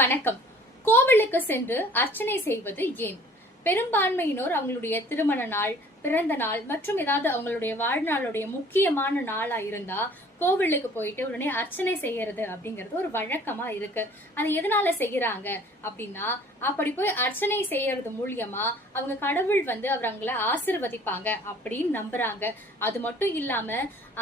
வணக்கம். கோவிலுக்கு சென்று அர்ச்சனை செய்வது ஏன்? பெரும்பான்மையினோர் அவங்களுடைய திருமண நாள், பிறந்த நாள் மற்றும் ஏதாவது அவங்களுடைய வாழ்நாளுடைய முக்கியமான நாளா இருந்தா கோவிலுக்கு போயிட்டு உடனே அர்ச்சனை செய்யறது அப்படிங்கறது ஒரு வழக்கமா இருக்கு. அது எதனால செய்யறாங்க அப்படின்னா, அப்படி போய் அர்ச்சனை செய்யறது மூலியமா அவங்க கடவுள் அவங்களை ஆசிர்வதிப்பாங்க அப்படின்னு நம்புறாங்க. அது மட்டும் இல்லாம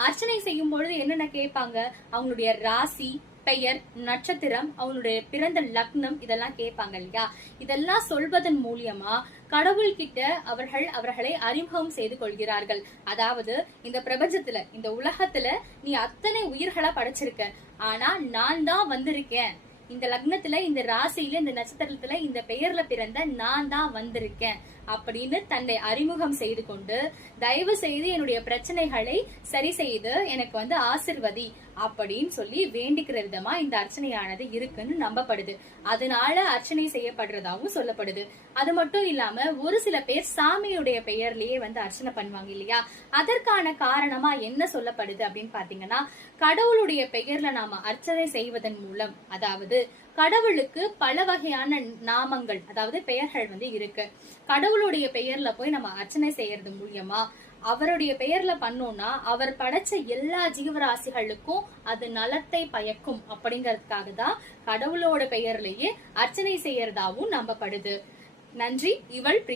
அர்ச்சனை செய்யும் பொழுது என்னென்ன கேட்பாங்க, அவங்களுடைய ராசி, பெயர், நட்சத்திரம், அவங்களுடைய பிறந்த லக்னம் இதெல்லாம் கேட்பாங்க இல்லையா? இதெல்லாம் சொல்வதன் மூலியமா கடவுள் கிட்ட அவர்களை அறிமுகம் செய்து கொள்கிறார்கள். அதாவது இந்த பிரபஞ்சத்துல, இந்த உலகத்துல நீ அத்தனை உயிர்களை படைச்சிருக்க, ஆனா நான் தான் வந்திருக்கேன், இந்த லக்னத்துல, இந்த ராசியில, இந்த நட்சத்திரத்துல, இந்த பெயர்ல பிறந்த நான் தான் வந்திருக்கேன் அப்படின்னு தன்னை அறிமுகம் செய்து கொண்டு, தயவு செய்து என்னுடைய பிரச்சனைகளை சரி செய்து எனக்கு ஆசிர்வதி அப்படின்னு சொல்லி வேண்டிக்கிற விதமா இந்த அர்ச்சனையானது இருக்குன்னு நம்பப்படுது. அதனால அர்ச்சனை செய்யப்படுறதாவும் சொல்லப்படுது. அது மட்டும் இல்லாம ஒரு சில பேர் சாமியுடைய பெயர்லயே அர்ச்சனை பண்ணுவாங்க இல்லையா? அதற்கான காரணமா என்ன சொல்லப்படுது அப்படின்னு பாத்தீங்கன்னா, கடவுளுடைய பெயர்ல நாம அர்ச்சனை செய்வதன் மூலம், அதாவது கடவுளுக்கு பல வகையான நாமங்கள், அதாவது பெயர்கள் இருக்கு. கடவுளுடைய பெயர்ல போய் நம்ம அர்ச்சனை செய்யறது மூலியமா அவருடைய பெயர்ல பண்ணோம்னா அவர் படைச்ச எல்லா ஜீவராசிகளுக்கும் அது நலத்தை பயக்கும் அப்படிங்கறதுக்காக தான் கடவுளோட பெயர்லயே அர்ச்சனை செய்யறதாவும் நம்பப்படுது. நன்றி. இவள்